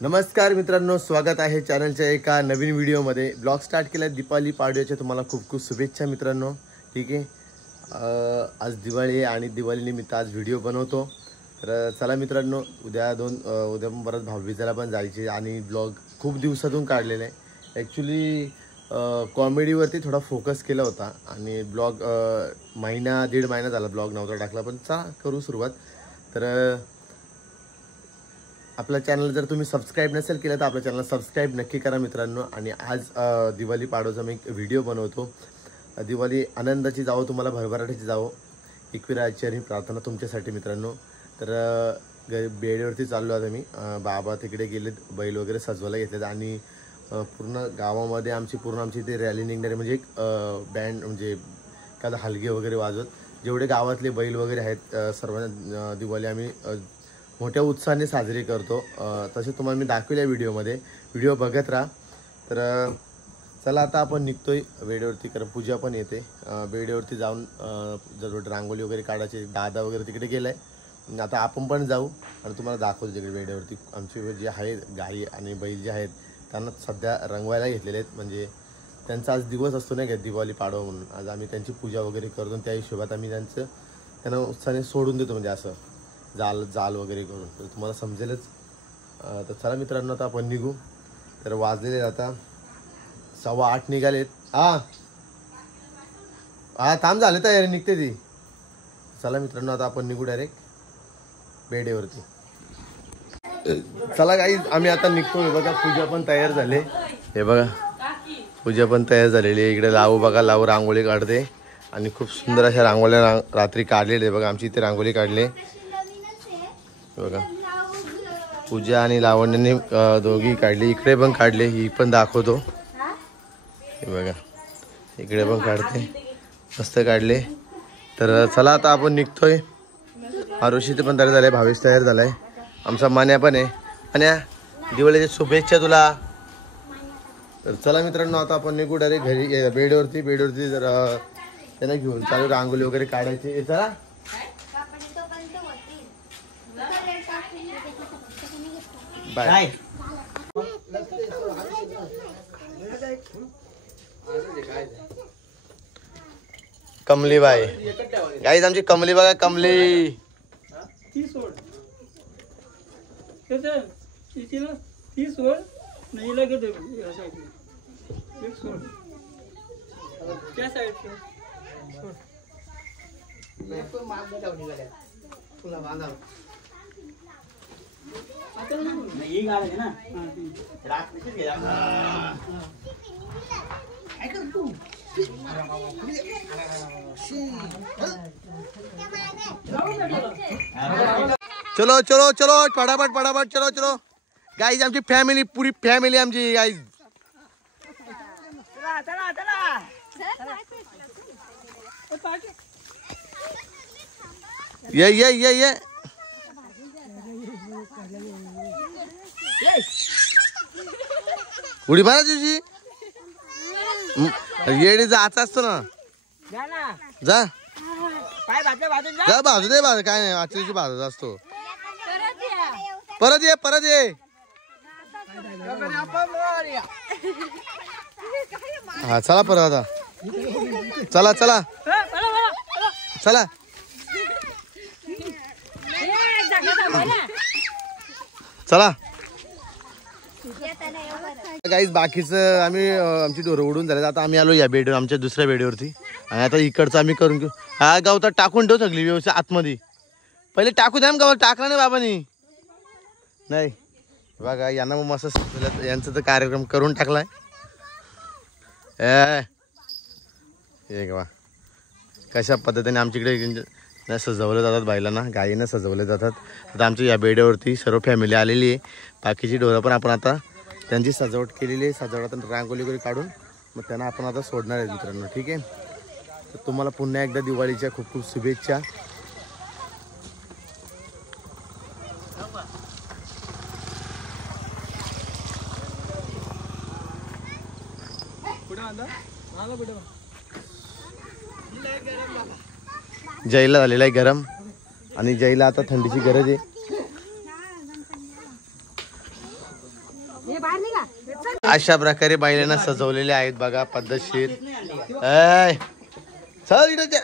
नमस्कार मित्रांनो, स्वागत आहे चॅनलच्या एका नवीन व्हिडिओमध्ये। ब्लॉग स्टार्ट केला दीपावली पाडव्याच्या तुम्हाला खूप खूप शुभेच्छा मित्रांनो। ठीक आहे, आज दिवाळी आणि दिवाळी निमित्त आज व्हिडिओ बनवतो। तर चला मित्रांनो, उद्या परत भाऊबीजेला पण जायचे आणि ब्लॉग खूप दिवसातून काढलेला आहे। ॲक्च्युली कॉमेडीवरती थोडा फोकस केला होता आणि ब्लॉग दीड महिना झाला ब्लॉग नव्हता टाकला, पण चला करू सुरुवात। तर आपल्या चॅनल जर तुम्ही सबस्क्राइब नसेल केलं तर आपल्या चॅनल सबस्क्राइब नक्की करा मित्रांनो। आणि आज दिवाळी पाडव्याचा मी एक व्हिडिओ बनवतो। दिवाळी आनंदाची जावो, तुम्हाला भरभराटीची जावो, एकविराची प्रार्थना तुमच्यासाठी मित्रांनो। तर बेडवरती चाललो आता मी। बाबा तिकडे गेलेत, बैल वगैरे सजवायला घेतलेत आणि पूर्ण गावामध्ये आमची ते रॅली निघणारे, म्हणजे एक बँड, म्हणजे एखादा हलगे वगैरे वाजवत जेवढे गावातले बैल वगैरे आहेत सर्वांना दिवाळी आम्ही मोठ्या उत्साहाने साजरी करतो। तसे तुम्हाला मी दाखवल्या व्हिडिओमध्ये, व्हिडिओ बघत राहा। तर चला आता आपण निघतोय बेडवरती, कारण पूजा पण येते। बेडवरती जाऊन जर रांगोळी वगैरे काढायची, दादा वगैरे तिकडे गेलाय, आता आपण पण जाऊ आणि तुम्हाला दाखवतो तिकडे बेडवरती आमची जे आहे गाई आणि बैल जे आहेत त्यांना सध्या रंगवायला घेतलेले आहेत। म्हणजे त्यांचा आज दिवस असतो नाही का, दिवाळी पाडवा म्हणून। आज आम्ही त्यांची पूजा वगैरे करतो आणि त्या हिशोबात आम्ही त्यांना उत्साहाने सोडून देतो, म्हणजे असं जाल वगैरे करून, तर तुम्हाला समजेलच। तर चला मित्रांनो, आता आपण निघू। तर वाजलेले आता 7:15 निघालेत। हा थांब, झाले तयारी, निघते ती। चला मित्रांनो, आता आपण निघू डायरेक्ट बेडेवरती। चला गाईज, आम्ही आता निघतो। बघा पूजा पण तयार झाले, हे बघा पूजा पण तयार झालेली आहे। इकडे लावू रांगोळी काढते आणि खूप सुंदर अशा रांगोळ्या रात्री काढलेल्या आहे। बघा आमची इथे रांगोळी काढली बघा, पूजा आणि लावण्याने दोघी काढली, इकडे पण काढले, ही पण दाखवतो। हे बघा इकडे पण काढते, मस्त काढले। तर चला आता आपण निघतोय। आरुषी ते पण तयार झाले, भावेश तयार झालाय, आमचा मान्या पण आहे। मान्या, दिवाळीच्या शुभेच्छा तुला। तर चला मित्रांनो, आता आपण निघू डायरेक्ट घरी, बेडवरती जर त्यांना घेऊन चालू रांगोळी वगैरे काढायची। चला बाय। कमली बाई, गाईज आमची कमली बघा, कमली चलो चलो चलो, फटाफट चलो गाईज, आमची फॅमिली, पूरी फॅमिली आमची गाईज। ये उडी मारा तुझी, येडी जायचं असतो ना, जा बाजू दे, काय नाही, आजची बाजू असतो। परत ये हा, चला परत आता, चला चला गाईज। बाकीचं आम्ही आमची डोरं उडून झाले, आता आम्ही आलो या बेडवर, आमच्या दुसऱ्या बेडवरती। आणि आता इकडचं आम्ही करून घेऊ। हा गावता टाकून ठेव सगळी व्यवस्थित आतमध्ये, पहिले टाकू द्या गावात, टाकला नाही बाबांनी, नाही बघा यांना मग मस्त यांचा तर कार्यक्रम करून टाकलाय। हे बघा कशा पद्धतीने आमच्याकडे सजवले जातात बैलांना, गायींना सजवले जातात। आता आमच्या या बेड्यावरती सर्व फॅमिली आलेली आहे, बाकीची ढोरं पण आपण आता त्यांची सजावट केलेली आहे। सजावट रांगोळी वगैरे काढून मग त्यांना आपण आता सोडणार आहे मित्रांनो। ठीक आहे, तर तुम्हाला पुन्हा एकदा दिवाळीच्या खूप खूप शुभेच्छा। जयला झालेला आहे गरम आणि जयला आता थंडीची गरज आहे। अशा प्रकारे बैलांना सजवलेले आहेत बघा पद्धतशीर. ऐ, चल इकडे जा.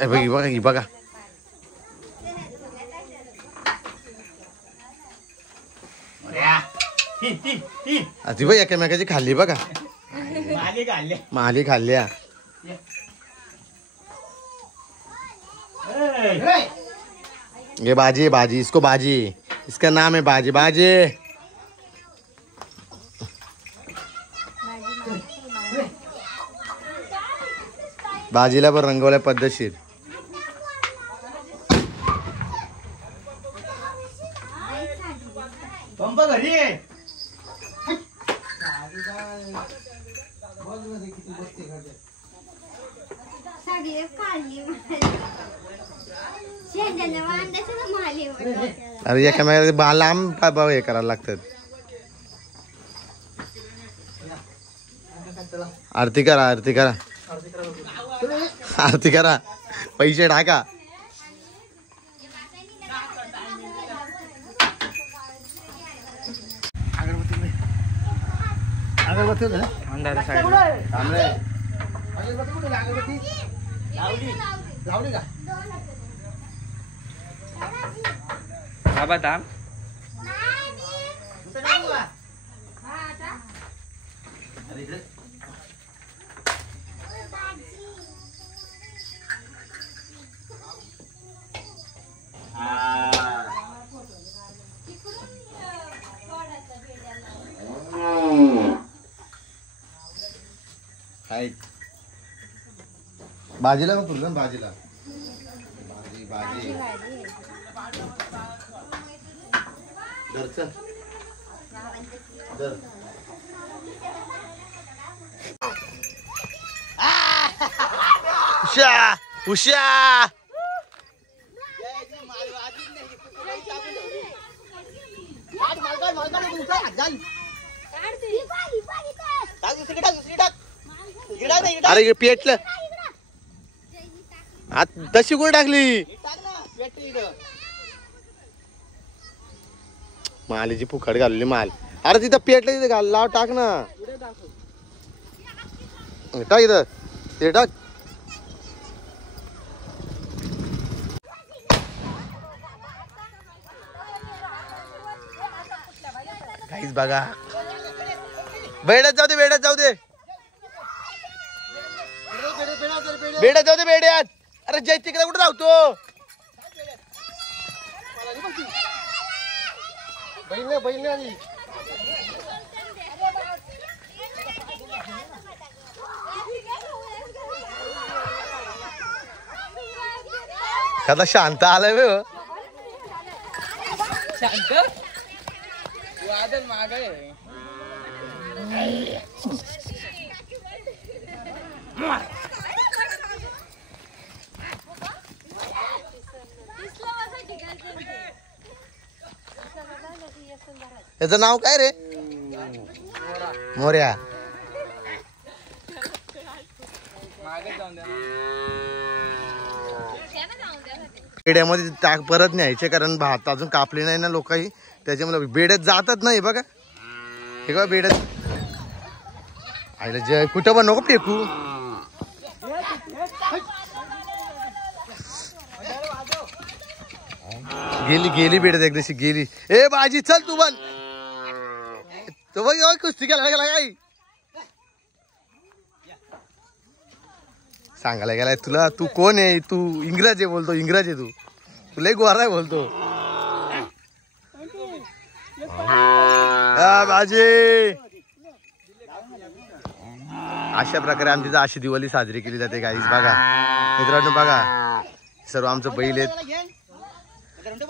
बघा बघा ती बाई एकामेकाची खाल्ली बघा. माली खाल्ल्या. ये बाजी बाजी इसको बाजी इसका नाम है बाजी बाजी. बाजीला पण रंगवल्या पद्धतशीर. अरे एकामेका लांब हे करायला लागतात. आरती करा आरती करा आरती करा. पैसे टाका. बाजीला का तुझं बाजीला भाजी भाजी घरचं उषा उषा अरे पेटलं तशी कुठे टाकली. मालीची फुकट घालली माल. अरे तिथं पेटलं तिथे घाल लाव टाक ना. टाक इथं ते टाक. काहीच बघा बेड्यात जाऊ दे बेड्यात जाऊ दे बेड्यात जाऊ दे बेड्यात. अरे जय तिकडे कुठे धावतो. कदा शांत आलाय बे. शांत वादन माग याचं नाव काय रे. मोर्या. पेड्यामध्ये टाक परत न्यायचे कारण भात अजून कापले नाही ना लोकही त्याच्यामुळे बेड्यात जातात नाही बघा. हे का बेड्यात आईला जय कुठं पण नको फेकू. गेली गेली बेड्यात एकदाशी गेली. ए बाजी चल तू पण तो बघ कुस्ती केला गेला काय सांगायला गेलाय तुला. तू कोण आहे. तू इंग्रजी बोलतो इंग्रजी. तू लय गोरा बोलतो. बाजी अशा प्रकारे आमची अशी दिवाळी साजरी केली जाते गाईस. बघा मित्रांनो बघा सर्व आमचं बैल आहेत.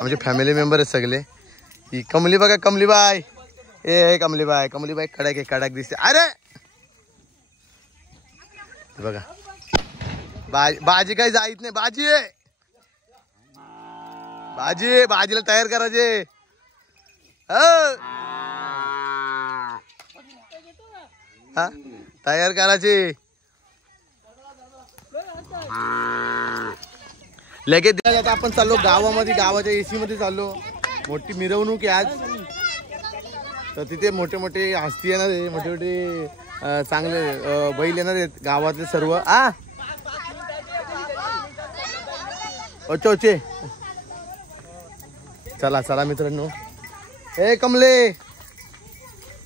आमचे फॅमिली मेंबर आहेत सगळे. ही कमली बघा कमलीबाई. ए कमलीबाई कमलीबाई कडक आहे कडक दिसते. अरे बघा बाजी काही जाईत नाही. बाजी भाजीला तयार करायचे. तयार करायचे लगेच. आता आपण चाललो गावामध्ये, गावाच्या एसी मध्ये चाललो. मोठी मिरवणूक आहे आज. तर तिथे मोठे मोठे हस्ती येणार आहे, मोठे मोठे चांगले बैल येणार आहेत गावातले सर्व. ओचे चला चला मित्रांनो. हे कमले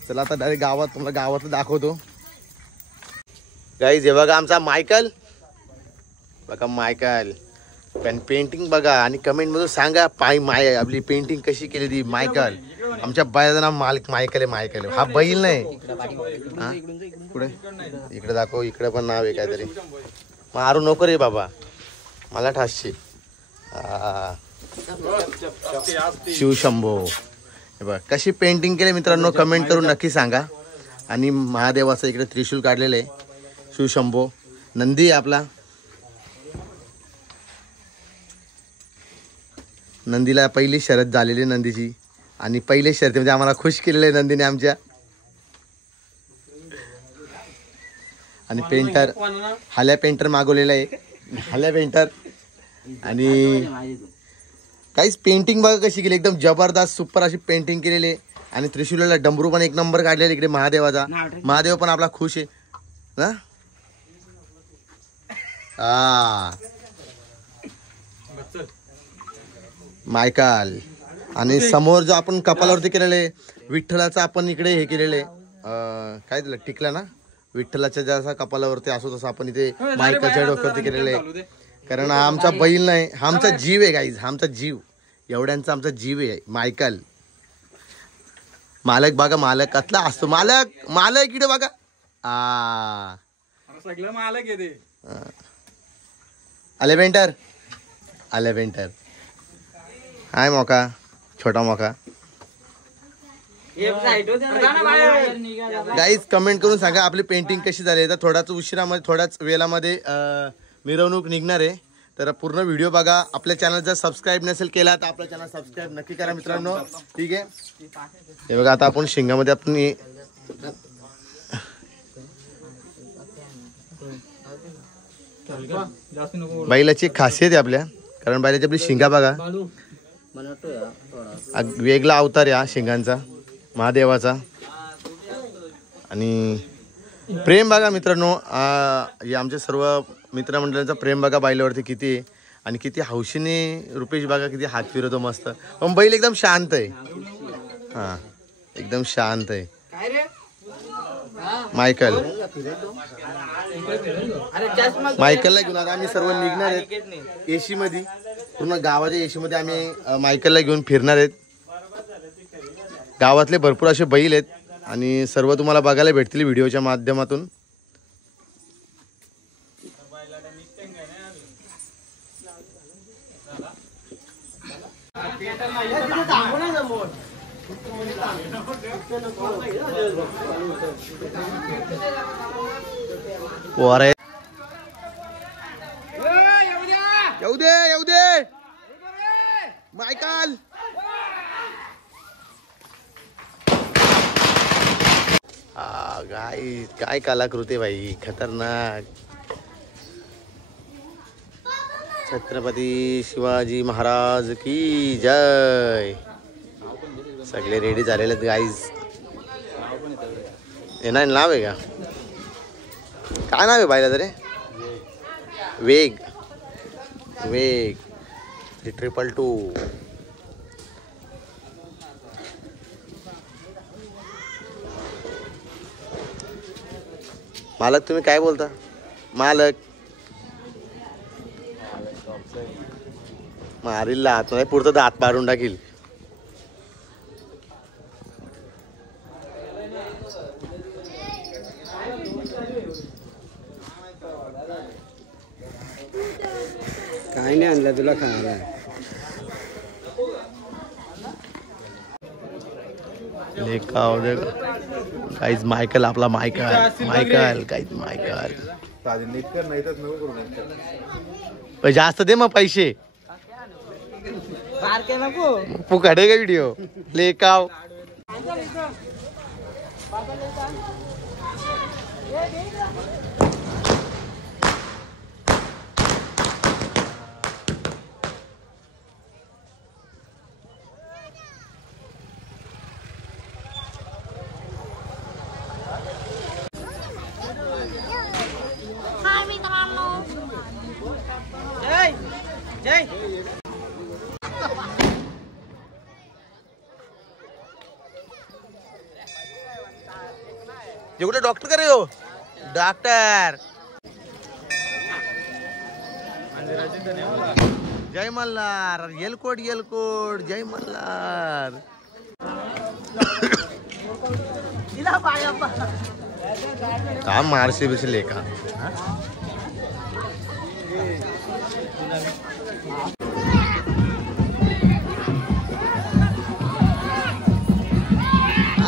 चला आता डायरेक्ट गावात, तुम्हाला गावातलं दाखवतो. गाईज हे बघा आमचा मायकल. बघा मायकल पेंटिंग बघा आणि कमेंट मधून सांगा आपली पेंटिंग कशी केली ती. मायकल आमच्या बायाचं नाव मायकल आहे. मायकल हा बैल नाही. कुठे इकडे दाखव. इकडे पण नाव आहे काहीतरी. मारू नको रे बाबा, मला ठासशी. शिवशंभो. हे बघ कशी पेंटिंग केली मित्रांनो, कमेंट करून नक्की सांगा. आणि महादेवाचं इकडे त्रिशूल काढलेलं आहे. शिवशंभो. नंदी आहे आपला. नंदीला पहिली शर्यत झालेली नंदीची आणि पहिले शर्यतीमध्ये आम्हाला खुश केलेलं आहे नंदीने आमच्या. आणि पेंटर हाल्या पेंटर मागवलेला आहे. हाल्या पेंटर. आणि काहीच पेंटिंग बघा कशी केली, एकदम जबरदस्त सुपर अशी पेंटिंग केलेली आहे. आणि त्रिशूलाला डमरू पण एक नंबर काढलेला इकडे महादेवाचा. महादेव पण आपला खुश आहे ना. मायकल. आणि समोर जो आपण कपालावरती केलेलं आहे विठ्ठलाचं, आपण इकडे हे केलेलं आहे काय दिलं टिकला ना, विठ्ठलाच्या जसा कपालावरती असो तसं आपण इथे मायकलच्या डोक्यावरती केलेलं आहे. कारण हा आमचा बैल नाही, हा आमचा जीव आहे गाईज. हा आमचा जीव, एवढ्यांचा आमचा जीव आहे मायकल. मालक बघा, मालक कसला असतो. मालक मालक इकडे बघा. सगळं मालक आहे ते. आले पेंटर. आले पेंटर. हाय मोका, छोटा मोका. गाईज कमेंट करून सांगा आपली पेंटिंग कशी झाली. तर थोडाच उशिरामध्ये, थोड्याच वेळामध्ये मिरवणूक निघणार आहे. तर पूर्ण व्हिडिओ बघा. आपल्या चॅनल जर सबस्क्राईब नसेल केला तर आपल्या चॅनल सबस्क्राईब नक्की करा मित्रांनो. ठीक आहे. हे बघा आता आपण शिंगामध्ये आपण बैलाची खासियत आहे आपल्या. कारण बैलाची आपली शिंगा बघा, वेगळा अवतार आहे शिंगांचा महादेवाचा. आणि प्रेम बघा मित्रांनो, हे आमच्या सर्व मित्रमंडळाचा प्रेम बघा बैलावरती किती आहे. आणि किती हौशीने रुपेश बघा किती हात फिरवतो मस्त. पण बैल एकदम शांत आहे. हा एकदम शांत आहे मायकल. मायकलला घेऊन आता आम्ही सर्व निघणार आहेत एसी मध्ये. पूर्ण गावाच्या एसी मध्ये आम्ही मायकलला घेऊन फिरणार आहेत. गावातले भरपूर असे बैल आहेत आणि सर्व तुम्हाला बघायला भेटतील व्हिडिओच्या माध्यमातून. येऊ दे येऊ दे मायकल. काय कलाकृती भाई, खतरनाक. छत्रपती शिवाजी महाराज की जय. सगळे रेडी झालेले आहेत गाईज. हे नाही नाव आहे का, काय नाव आहे बायला तरी. वेग. वेग 322. मालक तुम्ही काय बोलता मालक. मारील हात नाही पुरतं तर हात पाडून टाकील. काय नाही आणलं तुला खायला. काहीच मायकल आपला मायकल. मायकल काहीच मायकल. जास्त दे मग पैसे. बारके नको फुकाडे का व्हिडिओ लेकाव जय ये कुठे डॉक्टर करे हो डॉक्टर जय मल्हार येलकोट जय मल्हार का मारसे बिसे लेका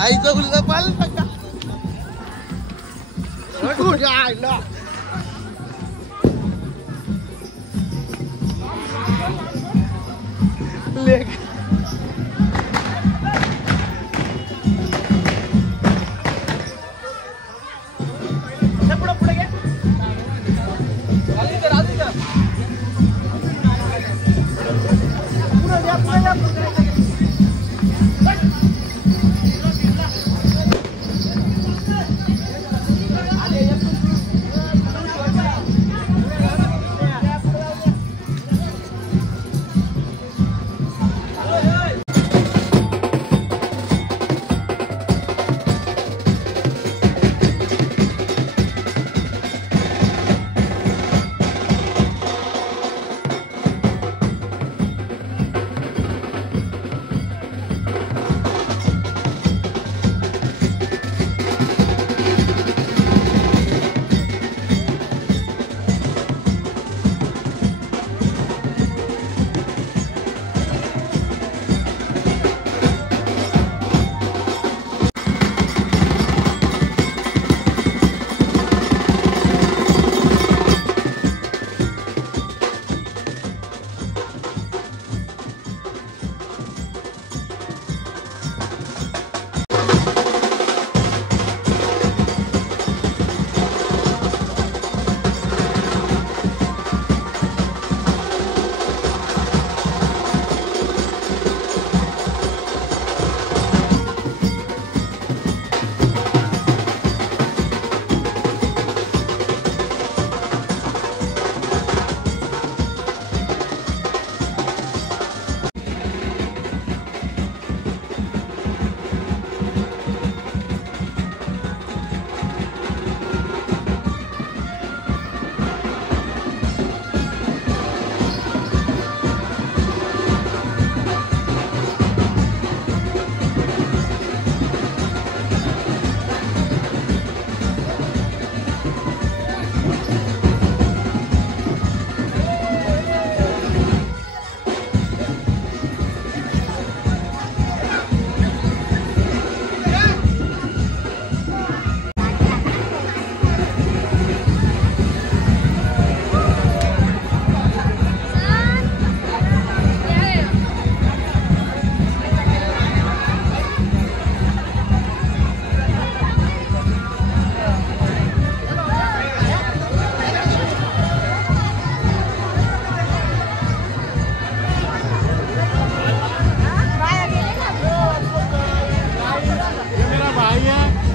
आईचा गुल्ला पाल लेक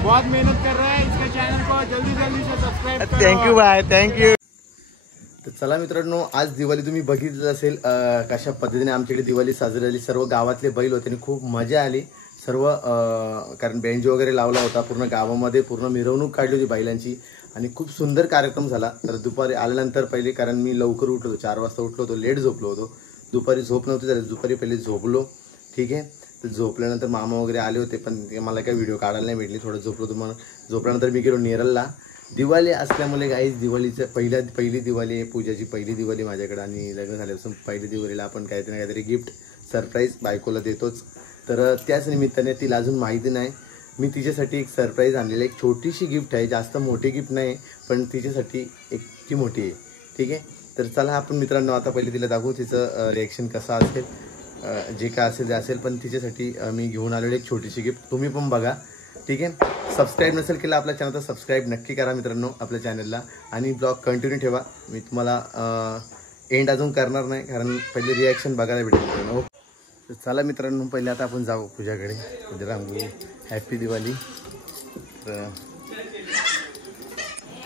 बहुत मेहनत कर रहा है इसके चैनल को जल्दी से सब्सक्राइब करो। Thank you bye thank you. तर चला मित्रांनो, आज दिवाळी तुम्ही बघितलं असेल कशा पद्धतीने आमच्याकडे दिवाळी साजरी झाली। सर्व गावातले बैल होते आणि खूप मजा आली सर्व, कारण बेंच वगैरे लावला होता पूर्ण गावामध्ये, पूर्ण मिरवणूक काढली होती बैलांची आणि खूप सुंदर कार्यक्रम झाला। तर दुपारी आल्यानंतर पहिले, कारण मी लवकर उठलो 4 वाजता उठलो होतो, लेट झोपलो होतो, दुपारी झोप नव्हती झाली, दुपारी पहिले झोपलो ठीक आहे। तर झोपल्यानंतर मामा वगैरे आले होते पण मला काही व्हिडिओ काढायला नाही भेटली, थोडं झोपलो होतो। मग झोपल्यानंतर मी गेलो नेरलला। दिवाळी असल्यामुळे गाईज दिवाळीचं पहिली दिवाळी आहे, पूजाची पहिली दिवाळी माझ्याकडे आणि लग्न झाल्यापासून पहिली दिवाळीला आपण काहीतरी ना काहीतरी गिफ्ट सरप्राईज बायकोला देतोच। तर त्याच निमित्ताने तिला अजून माहिती नाही मी तिच्यासाठी एक सरप्राईज आणलेलं, एक छोटीशी गिफ्ट आहे, जास्त मोठी गिफ्ट नाही पण तिच्यासाठी एक ती मोठी आहे ठीक आहे। तर चला आपण मित्रांनो आता पहिले तिला दाखवू तिचं रिॲक्शन कसं असेल जे काय असेल ते असेल, पण तिच्यासाठी मी घेऊन आलेलो एक छोटीशी गिफ्ट. तुम्ही पण बघा, ठीक आहे. सबस्क्राईब नसेल केलं आपल्या चॅनल तर सबस्क्राईब नक्की करा मित्रांनो आपल्या चॅनलला, आणि ब्लॉग कंटिन्यू ठेवा. मी तुम्हाला एंड अजून करणार नाही, कारण पहिले रिॲक्शन बघायला भेटेल. हो, तर चला मित्रांनो, पहिले आता आपण जाऊ पूजाकडे. म्हणजे रांगोळी हॅपी दिवाळी. तर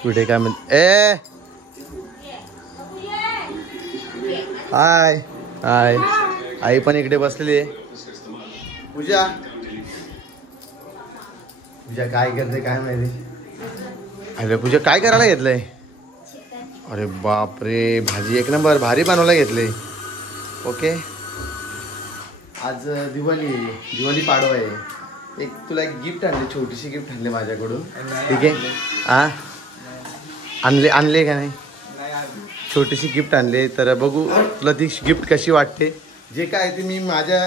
कुठे काय ए हाय हाय, आई पण इकडे बसलेली आहे. पूजा पूजा काय करते काय माहिती. अरे पूजा काय करायला घेतलंय? अरे बापरे, भाजी एक नंबर भारी बनवायला घेतले. ओके, आज दिवाळी पाडवा आहे. एक तुला एक गिफ्ट आणले, छोटीशी गिफ्ट आणले माझ्याकडून, ठीक आहे. हा आणले का नाही? छोटीशी गिफ्ट आणले. तर बघू तुला ती गिफ्ट कशी वाटते. जे काय ते मी माझ्या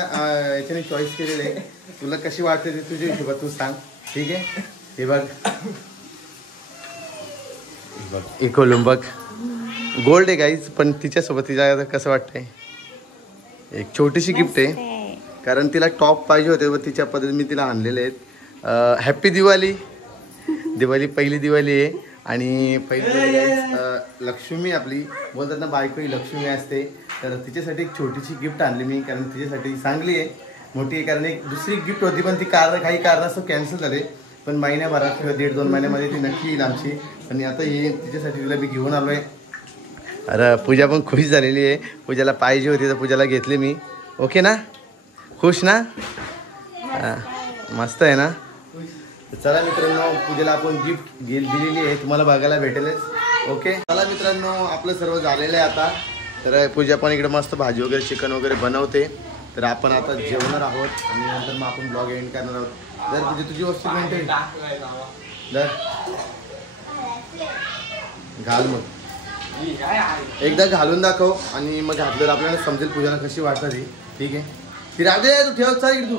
याच्याने चॉईस केलेलं आहे. तुला कशी वाटते ते तुझ्या हिशोबात तू सांग, ठीक आहे. हे बघ इकोलुंबक गोल्ड आहे गाईज, पण तिच्यासोबत तिला कसं वाटतंय. एक छोटीशी गिफ्ट आहे, कारण तिला टॉप पाहिजे होते व तिच्या पद्धतीने मी तिला आणलेले आहेत. हॅप्पी दिवाळी. पहिली दिवाळी आहे, आणि पहिली लक्ष्मी आपली बोलतात ना, बायको ही लक्ष्मी असते. तर तिच्यासाठी एक छोटीशी गिफ्ट आणली मी, कारण तिच्यासाठी चांगली आहे, मोठी आहे. कारण एक दुसरी गिफ्ट होती, पण ती काही कारणास्तव कॅन्सल झाले. पण महिन्याभरात किंवा 1.5-2 महिन्यामध्ये ती नक्की येईल आमची. आणि आता ही तिच्यासाठी तिला मी घेऊन आलो आहे. अरे पूजा पण खुश झालेली आहे. पूजाला पाहिजे होती तर पूजाला घेतली मी. ओके ना, खुश ना? मस्त आहे ना. चला मित्रांनो, पूजेला आपण गिफ्ट दिलेली आहे, तुम्हाला बघायला भेटेलच. ओके, चला मित्रांनो, आपलं सर्व झालेलं आहे आता. तर पूजा पण इकडे मस्त भाजी वगैरे चिकन वगैरे बनवते. तर आपण आता जेवणार आहोत, आणि नंतर मग आपण ब्लॉग एंड करणार आहोत. जर पूजा तुझी वस्तू मेंटेन घाल, मग एकदा घालून दाखव, आणि मग घातल्यावर आपल्याला समजेल पूजाला कशी वाटत ती, ठीक आहे. ती राहते तू ठेव, चल इकडे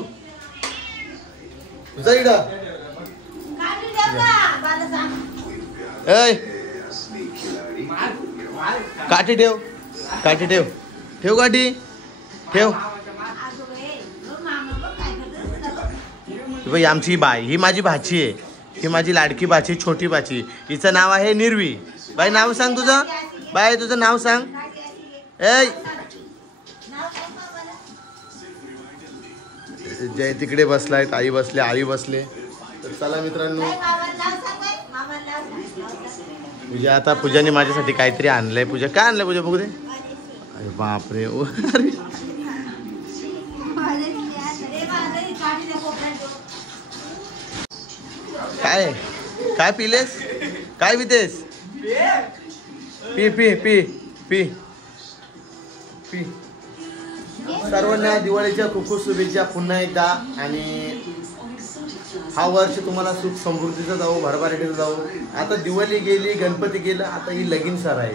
तुझा इकडं काठी ठेव, काठी ठेव, ठेव काठी ठेव. बाई आमची बाई, ही माझी भाची आहे, ही माझी लाडकी भाची, छोटी भाची. हिचं नाव आहे निर्वी. बाई नाव सांग तुझं, बाई तुझं नाव सांग. ए जय तिकडे बसलाय, आई बसले, आई बसले. तर चला मित्रांनो, पूजा आता पूजाने माझ्यासाठी काहीतरी आणलंय. पूजा काय आणलंय? पूजा बघू दे. अरे बापरे, काय काय पिलेस, काय पितेस? पी पी पी पी पी. सर्वांना दिवाळीच्या खूप खूप शुभेच्छा पुन्हा एकदा. आणि हा वर्ष तुम्हाला सुख समृद्धीचा जाऊ, भरभराटीचा जाऊ. आता दिवाळी गेली, गणपती गेलं, आता ही लगीन सरा आहे.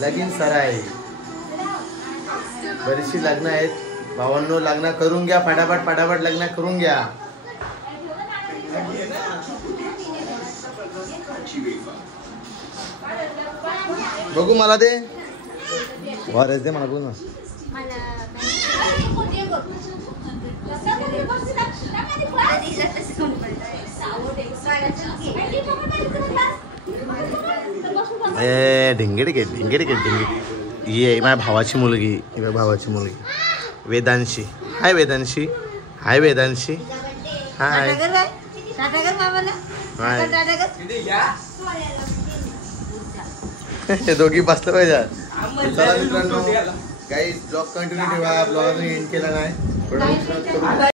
लगीन सरा आहे. बरीचशी लग्न आहेत भावांनो, लग्न करून घ्या फटाफट लग्न करून घ्या. बघू मला दे, वारच दे मला, बघू ना. ढिंगेड ये माझ्या भावाची मुलगी, वेदांशी. हाय वेदांशी, हाय वेदांशी, हाय हे दोघी बसलं पाहिजे. चला मित्रांनो, काही ब्लॉग कंटिन्यू ठेवा, ब्लॉग एंड केला नाही.